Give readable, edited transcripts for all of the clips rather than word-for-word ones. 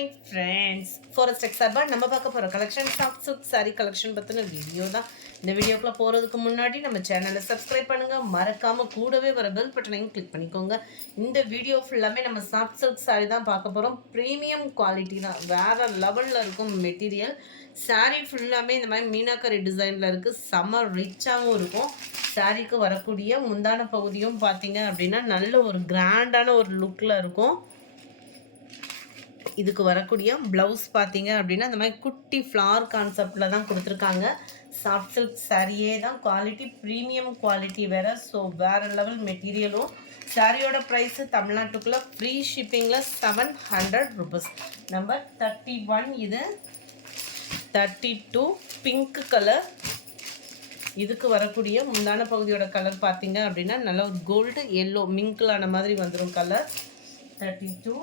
Hi friends, forest எக்ஸார்பா நம்ம பார்க்க போகிற collection soft silk sari collection பற்றின வீடியோ தான். இந்த வீடியோக்குள்ளே போகிறதுக்கு முன்னாடி நம்ம சேனலை சப்ஸ்கிரைப் பண்ணுங்கள், மறக்காமல் கூடவே வர பெல் பட்டனையும் கிளிக் பண்ணிக்கோங்க. இந்த வீடியோ ஃபுல்லாமே நம்ம சாஃப்ட் சில்க் சாரீ தான் பார்க்க போகிறோம். ப்ரீமியம் குவாலிட்டி தான், வேறு லெவலில் இருக்கும் மெட்டீரியல். சாரீ ஃபுல்லாமே இந்த மாதிரி மீனாக்கரி டிசைனில் இருக்குது, செம்ம ரிச்சாகவும் இருக்கும். சாரீக்கு வரக்கூடிய முந்தான பகுதியும் பார்த்தீங்க அப்படின்னா நல்ல ஒரு கிராண்டான ஒரு லுக்கில் இருக்கும். இதுக்கு வரக்கூடிய ப்ளவுஸ் பார்த்தீங்க அப்படின்னா இந்த மாதிரி குட்டி ஃப்ளார் கான்செப்டில் தான் கொடுத்துருக்காங்க. சாஃப்ட் சில்க் சாரியே தான், குவாலிட்டி ப்ரீமியம் குவாலிட்டி வேறு. ஸோ வேறு லெவல் மெட்டீரியலும். சாரியோட ப்ரைஸு தமிழ்நாட்டுக்குள்ளே ஃப்ரீ ஷிப்பிங்கில் 700 rupees. நம்பர் 31. இது 32 பிங்க் கலர். இதுக்கு வரக்கூடிய முந்தான பகுதியோட கலர் பார்த்தீங்க அப்படின்னா நல்ல ஒரு கோல்டு எல்லோ மிங்கிளான மாதிரி வந்துடும் கலர். 32.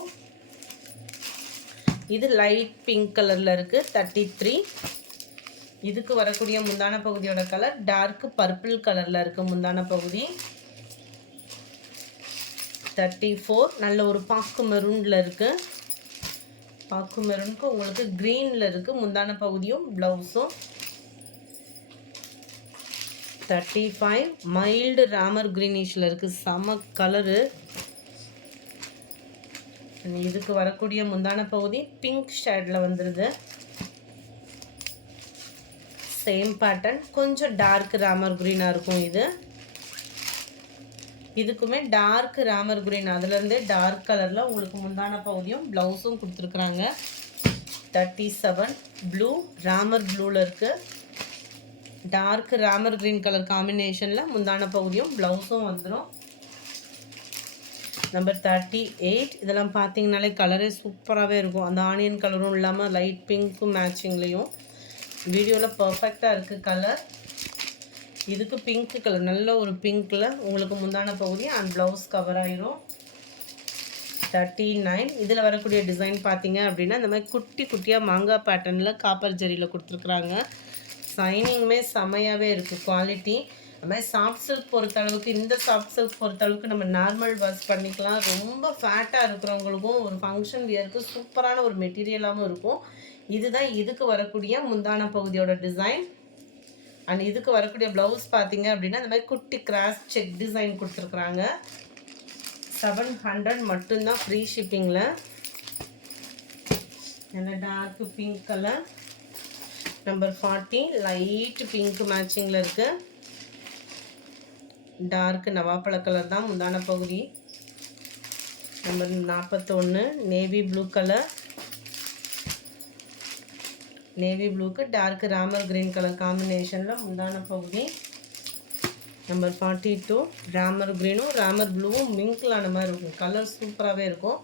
இது லைட் பிங்க் கலரில் இருக்குது. 33. இதுக்கு வரக்கூடிய முந்தான பகுதியோட கலர் டார்க் பர்பிள் கலரில் இருக்குது முந்தான பகுதி. 34 நல்ல ஒரு பாக்கு மெரூனில் இருக்குது. பாக்கு மெரூனுக்கு உங்களுக்கு க்ரீனில் இருக்குது முந்தான பகுதியும் ப்ளவுஸும். 35 மைல்டு ராமர் க்ரீனிஷில் இருக்குது, செம கலரு. இதுக்கு வரக்கூடிய முந்தான பகுதி பிங்க் ஷேடில் வந்துடுது. சேம் பேட்டர்ன், கொஞ்சம் டார்க் ராமர் க்ரீனாக இருக்கும். இதுக்குமே டார்க் ராமர் க்ரீன், அதுலேருந்தே டார்க் கலரில் உங்களுக்கு முந்தான பகுதியும் ப்ளவுஸும் கொடுத்துருக்குறாங்க. 37 ப்ளூ ராமர் ப்ளூவில் இருக்குது. டார்க் ராமர் க்ரீன் கலர் காம்பினேஷனில் முந்தான பகுதியும் ப்ளவுஸும் வந்துடும். நம்பர் 38. இதெல்லாம் பார்த்தீங்கனாலே கலரே சூப்பராகவே இருக்கும். அந்த ஆனியன் கலரும் இல்லாமல் லைட் பிங்க்கும் மேட்சிங்லேயும் வீடியோவில் பர்ஃபெக்டாக இருக்குது கலர். இதுக்கு பிங்க் கலர், நல்ல ஒரு பிங்க்கில் உங்களுக்கு முந்தான பகுதி அண்ட் ப்ளவுஸ் கவர் ஆகிரும். 39. இதில் வரக்கூடிய டிசைன் பார்த்தீங்க அப்படின்னா இந்த மாதிரி குட்டி குட்டியாக மாங்காய் பேட்டர்னில் காப்பர் ஜரியில் கொடுத்துருக்குறாங்க. சைனிங்குமே செமையாகவே இருக்குது குவாலிட்டி. அது மாதிரி சாஃப்ட் சில்க் பொறுத்தளவுக்கு, இந்த சாஃப்ட் சில்க் பொறுத்தளவுக்கு நம்ம நார்மல் வாஷ் பண்ணிக்கலாம். ரொம்ப ஃபேட்டாக இருக்கிறவங்களுக்கும் ஒரு ஃபங்க்ஷன் வியருக்கு சூப்பரான ஒரு மெட்டீரியலாகவும் இருக்கும். இதுதான் இதுக்கு வரக்கூடிய முந்தான பகுதியோட டிசைன். அண்ட் இதுக்கு வரக்கூடிய ப்ளவுஸ் பார்த்தீங்க அப்படின்னா இந்த மாதிரி குட்டி கிராஸ் செக் டிசைன் கொடுத்துருக்குறாங்க. 700 மட்டும்தான் ஃப்ரீ ஷிப்பிங்கில். நல்ல dark pink colour. Number 40 light pink மேட்சிங்கில் இருக்குது. டார்க் நவாப்பழ கலர் தான் முந்தான பகுதி. Number 41 navy blue colour. Navy ப்ளூக்கு டார்க் ராமர் கிரீன் கலர் காம்பினேஷனில் முந்தான பகுதி. நம்பர் 42 ராமர் க்ரீனும் ராமர் ப்ளூவும் மிங்கிளான மாதிரி இருக்கும். கலர் சூப்பராகவே இருக்கும்.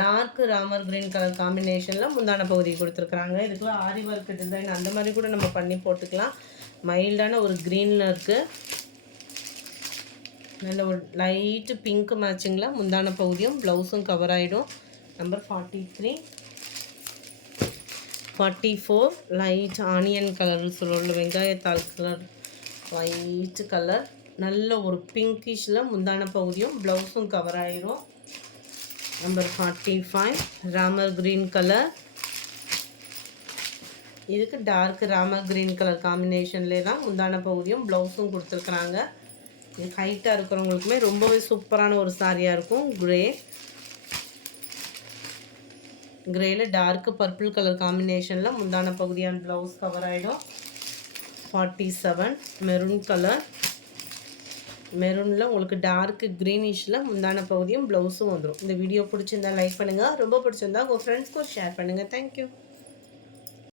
டார்க் ராமர் க்ரீன் கலர் காம்பினேஷனில் முந்தான பகுதி கொடுத்துருக்குறாங்க. இதுக்குலாம் ஆரி ஒர்க் டிசைன் அந்த மாதிரி கூட நம்ம பண்ணி போட்டுக்கலாம். மைல்டான ஒரு க்ரீனில் இருக்குது. நல்ல ஒரு லைட்டு பிங்க் மேட்சிங்கில் முந்தான பகுதியும் ப்ளவுஸும் கவர் ஆகிடும். நம்பர் 43. 44 லைட் ஆனியன் கலர் சொல்லுவோம், வெங்காயத்தாள் கலர், ஒயிட் கலர். நல்ல ஒரு பிங்கிஷில் முந்தான பகுதியும் ப்ளவுஸும் கவர் ஆகிடும். Number 45 Ramar green colour. இதுக்கு டார்க் ராமர் க்ரீன் கலர் காம்பினேஷன்லே தான் முந்தான பகுதியும் ப்ளவுஸும் கொடுத்துருக்குறாங்க. இது ஹைட்டாக இருக்கிறவங்களுக்குமே ரொம்பவே சூப்பரான ஒரு சாரியாக இருக்கும். கிரேயில் டார்க் பர்பிள் கலர் காம்பினேஷனில் முந்தான பகுதியான ப்ளவுஸ் கவர் ஆகிடும். 47 மெரூன் கலர். மெரூனில் உங்களுக்கு டார்க் க்ரீனிஷில் முந்தான பகுதியும் ப்ளவுஸும் வந்துடும். இந்த வீடியோ பிடிச்சிருந்தா லைக் பண்ணுங்கள், ரொம்ப பிடிச்சிருந்தா உங்கள் ஃப்ரெண்ட்ஸ்க்கும் ஷேர் பண்ணுங்கள். தேங்க்யூ.